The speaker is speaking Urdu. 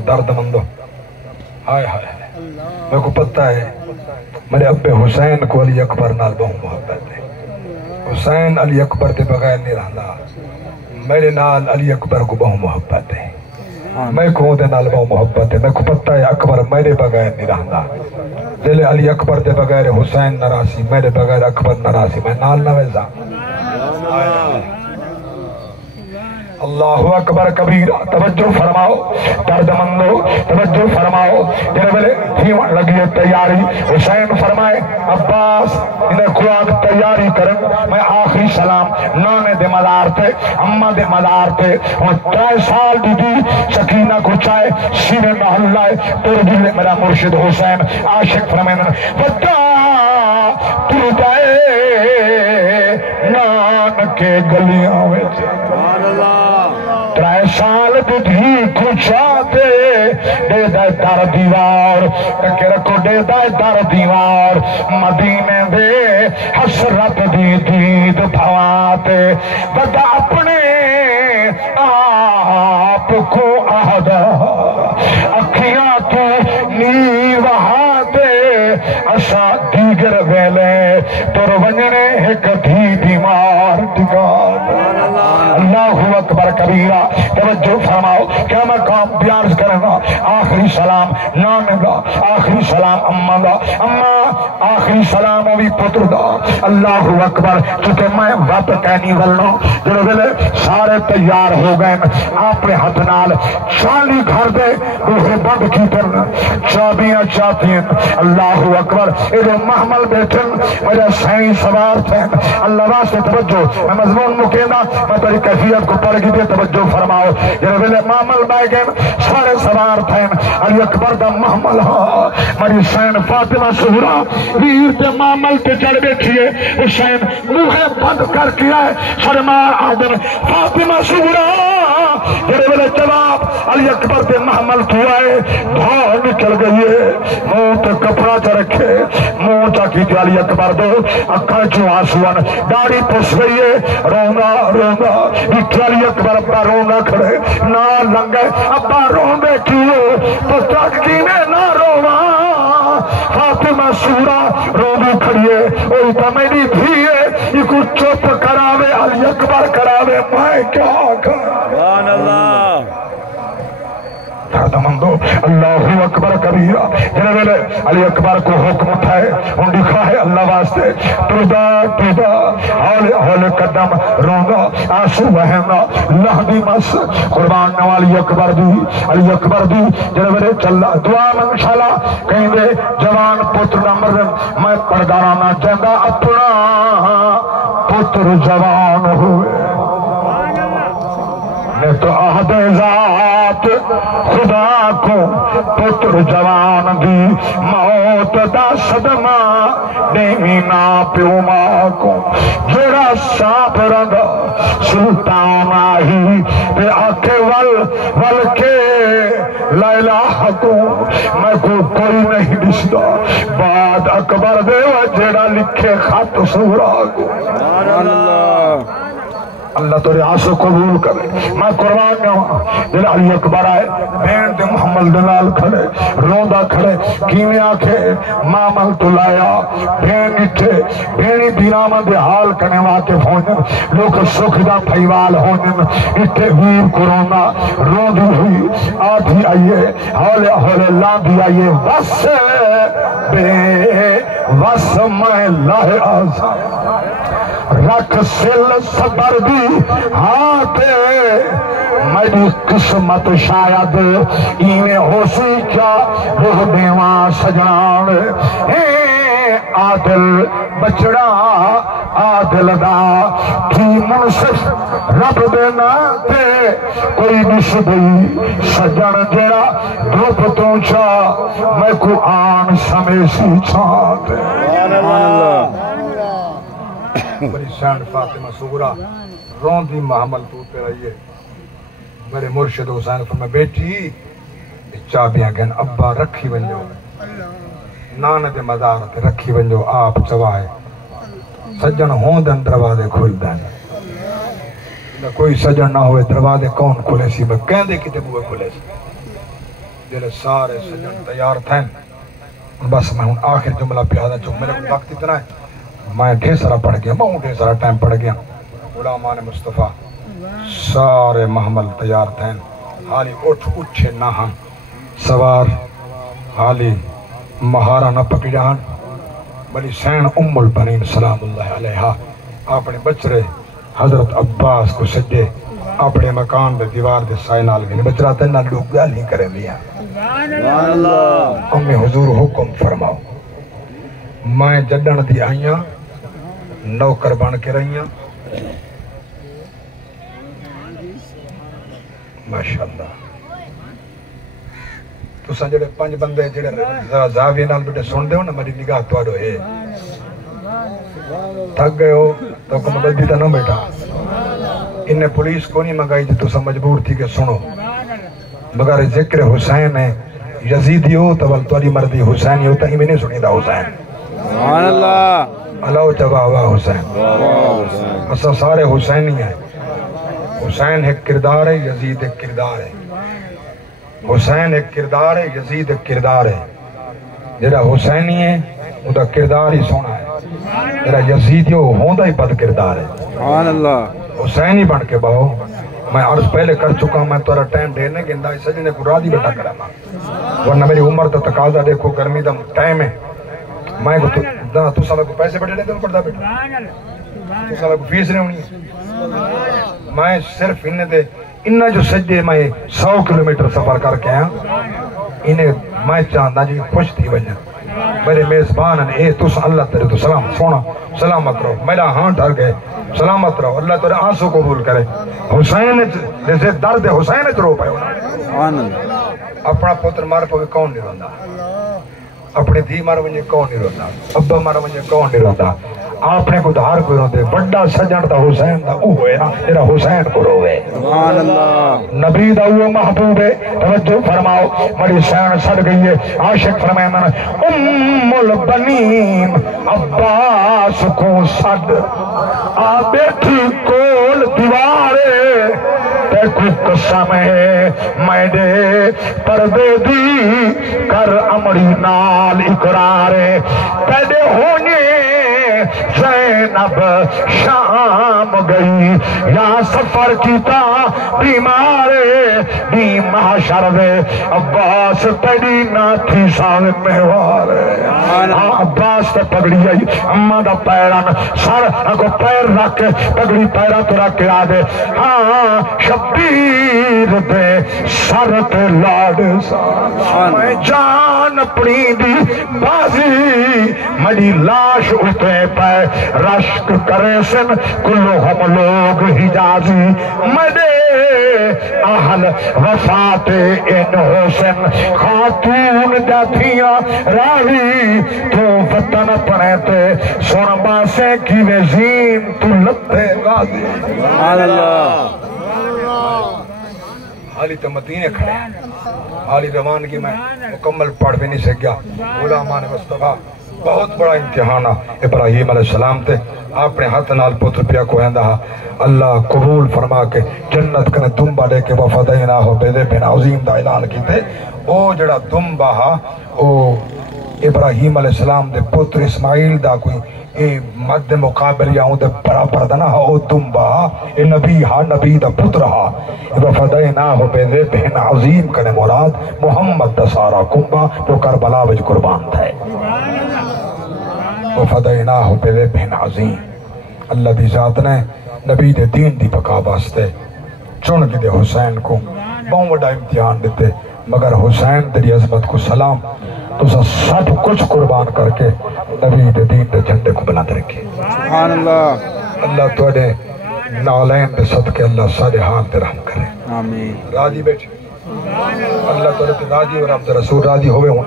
درد مندو ہائے ہائے میں کو پتہ ہے میرے ابے حسین کو علی اکبر نال بہت محبت ہے حسین علی اکبر تے بغیر نہیں رہندا میرے نال علی اکبر کو بہت محبت ہے میں کو دے نال بہت محبت ہے میں کو پتہ ہے اکبر میرے بغیر نہیں رہندا دل علی اکبر تے بغیر حسین نراسی میرے بغیر اکبر نراسی میں نال نہ ویزا اللہ اکبر کبیرہ توجہ فرماؤ درد مندو توجہ فرماؤ جنہیں بلے ہیون لگی ہے تیاری حسین فرمائے عباس انہیں خواب تیاری کریں میں آخری سلام نانے دے مدار تھے اممہ دے مدار تھے اور 3 سال دی سکینہ کو چاہے سینے محلہ ہے تو دل میرا مرشد حسین عاشق فرمائے بتا تو دائے نان کے گلیاں میں 3 سال دی کچھا دے دے در دیوار کہ رکھو دے دے در دیوار مدینے دے حسرت دی دید بھواتے بدا اپنے آپ کو آدھا اکھیاں تو نیوہا دے اسا دیگر ویلے تر ونجنے ایک دھی بیمار دکھا اللہ اکبر کبیرہ توجہ فرماؤ کیا میں کام بیان کریں گا آخری سلام نانے دا آخری سلام اممہ دا اممہ آخری سلام بھی پتر دا اللہ اکبر چونکہ میں وقت کہنی ولنا جو بلے سارے تیار ہو گئے اپنے ہاتھ نال چالی گھر دے روح بند کی پر چابیاں چاہتی ہیں اللہ اکبر ادھو محمل بیٹھن میرے سائیں سوار تھے اللہ واسطے توجہ میں مضمون مکینا میں تاری کیفیت کو پڑھ گی دے توجہ فرماؤ جنہوں بلے محمل بائے گئے سارے سوار تھے علی اکبر دا محمل ہاں میری سین فاطمہ سہرہ ویر تے محمل تے چڑھ بیٹھئے حسین موہے بند کر کیا ہے سرمار آدم فاطمہ سہرہ جنہوں بلے جواب علی اکبر تے محمل تو آئے بھاؤ نکل گئی ہے منہ تے کپڑا چا رکھے منہ چا کی تے علی اکبر دو اکھاں چوں آنسوان داڑھی پس گئی ہے رونگا رونگا اٹھا علی اکبر ابا رونگا کھڑے نہ لنگے ابا روندے کیوں پتہ کینے نہ رواں فاطمہ سورہ روندے کھڑیے اوہ تا میری دھیئے یہ کچھ چپ کراوے علی اکبر کراوے میں کیا سبحان اللہ درد مندو اللہ اکبر کبیرہ جنہوں نے علی اکبر کو حکم اٹھائے ان لکھا ہے اللہ واسطے تودا حول قدم رونگا آنسو بہنگا لہدی مس قربان نوالی اکبر دی علی اکبر دی جنہوں نے چلا دعا منشالا کہیں دے جوان پتر نمرن میں پردارانا جندہ اپنا پتر جوان ہوئے نے تو عہد ذات خدا کو پتر جوان دی موت دا صدمہ دیمینا پیو ماں کو جڑا سانپ رنگا سلطان آہی پہ آکے ول کے لیلہ کو میں کوئی نہیں دستا بعد اکبر دے جڑا لکھے خط سورہ کو اللہ تو ریاسو قبول کرے میں قربان نہ دل علی اکبر آئے بین دے محمد دلال کھڑے روندہ کھڑے کیویں آکھے مامل تو لایا بین اٹھے بینی بیرامن دے حال کرنے واقف ہونے لوگ سکھ دا پھیوال ہونے اٹھے ویر کو روندی ہوئی آدھی آئیے ہولے لاندھی آئیے وس بے وس میں لاہ آزا رکھ سل صبر دی ہاتھے میری قسمت شاید ایویں ہو سی کیا روح دیواں سجان عادل بچڑا عادل دا کی منصف رب دینا تے کوئی نسبی سجن جڑا دھوپ تو چا میں کو آن سمیسی چھاتے بڑی شان فاطمہ سغرا روندی محمل توتے رہیے میرے مرشد حسین فرمائے بیٹی چابیاں گئن ابا رکھی ونجو نانے دے مزار تے رکھی ونجو آپ چوائے سجن ہون دن دروازے کھل دن کوئی سجن نہ ہوئے دروازے کون کھلے سی میں کہن دے کتے بوئے کھلے سی جلے سارے سجن تیار تھے بس میں ہوں آخر جملہ پیادا چک میرے کو وقت اتنا ہے میں ڈھیر سارا پڑھ گیا میں ڈھیر سارا ٹائم پڑھ گیا غلامان مصطفیٰ سارے محمل تیار تھے حالی اٹھ اچھے نہ ہاں سوار حالی مہارا نہ پک جان بلی سین ام البنین سلام اللہ علیہ اپنے بچرے حضرت عباس کو سجے اپنے مکان دے دیوار دے سائے نال گئے بچرا تنہ لوگ گال ہی کرے لیا امی حضور حکم فرماؤ میں جڈن دی آئیاں نوکر بن کے رہیاں ماشاءاللہ تو سن جڑے پانچ بندے جڑے زاویے نال بیٹے سن دے ہو نا میری نگاہ توڑو ہے تھک گئے ہو تو کو مدد دیتا نہ بیٹا انہیں پولیس کو نہیں منگائی جو تو سا مجبور تھی کہ سنو مگر ذکر حسین ہے یزیدی ہو تو توڑی مردی حسینی ہوتا ہی میں نہیں سنی دا حسین سبحان اللہ اللہ جبا ہوا حسین اسا سارے حسینی ہیں حسین ایک کردار ہے یزید ایک کردار ہے حسین ایک کردار ہے یزید ایک کردار ہے جڑا حسینی ہے وہ دا کردار ہی سونا ہے جڑا یزیدی ہو ہوندہ ہی بد کردار ہے سبحان اللہ حسینی بن کے بہو میں عرض پہلے کر چکا میں تورا ٹائم دینے کے اندائی سجنے کو راضی بیٹا کرا ورنہ میری عمر تا تقاضا دیکھو گرمی دا ٹائم ہے میں کو تو سالہ کو پیسے بڑھے لیتے ہوں پڑھتا بیٹا تو سالہ کو فیس نہیں ہونی میں صرف انہیں دے انہیں جو سجدے میں 100 کلومیٹر سفر کر کے آیا انہیں میں چاہتا جی خوش تھی بجن میرے میزبان ہیں اے تو اللہ تیرے تو سلام سونا سلامت رہو میرا ہاں ڈر گئے سلامت رہو اللہ تیرے آنسو قبول کرے حسین جیسے درد حسین رو پائے ہونا اپنا پتر مار پوے کون نہیں رہندا اپنے دھی مار ونجے کون نہیں رہندا ابا مار ونجے کون نہیں رہندا اپنے کو دھار کو روندے بڑا سجن دا حسین دا اوہ ہے تیرا حسین کو روے سبحان اللہ نبی دا وہ محبوب ہے توجہ فرماؤ بڑی سین سڑ گئی ہے عاشق فرمائے میں ام البنین عباس کو صد آ بیٹھی کول دیوارے تے کو قسم ہے میں دے پردے دی کر امری نال اقرارے پیدے ہونے زینب شام گئی یا سفر کیتا بیمارے بی محشر دے عباس تیری نہ تھی سال محوارے عباس تے پگڑی آئی اممہ دا پیران سر کو پیر رکھ پگڑی پیران تو رکھ کے آدھے ہاں شبیر دے سر تے لاڈ سا میں جان اپنی دی بازی مجی لاش اٹھے پہ رشک کرے سن کلو ہم لوگ حجازی مدے اہل وفات ان حسن خاتون جاتیاں راوی تو وطن پڑے تے سن باسے کی وزین تو لتے غازی سبحان اللہ حالی تو مدینے کھڑے حالی روانگی میں مکمل پڑھ بھی نہیں سکیا غلامان مصطفیٰ بہت بڑا امتحانہ ابراہیم علیہ السلام تے اپنے ہاتھ نال پتر پیا کو ہندہ اللہ قبول فرما کے جنت کنے دنبا لے کے وفدینا ہو بیدے بن عظیم دا اعلان کیتے او جڑا دنبا ہا او ابراہیم علیہ السلام دے پتر اسماعیل دا کوئی اے مد مقابل یا ہوں دے برابر دا نا ہا او دنبا اے نبی ہا نبی دا پتر ہا وفدینا ہو بیدے بن عظیم کنے مراد محمد دا سارا کنبا جو کربلا وج قربان تھے وفدیناہ بذبح عظیم اللہ دی ذات نے نبی دے دین دی بقا واسطے چن کے دے حسین کو بہت بڑا امتحان دیتے مگر حسین تیری عظمت کو سلام تو سب کچھ قربان کر کے نبی دے دین دے جھنڈے کو بلند رکھے سبحان اللہ اللہ توڑے نالین دے صدقے اللہ سارے حال دے رحم کرے آمین راضی بیٹھے اللہ توڑے راضی اور عبد رسول راضی ہوئے ہوں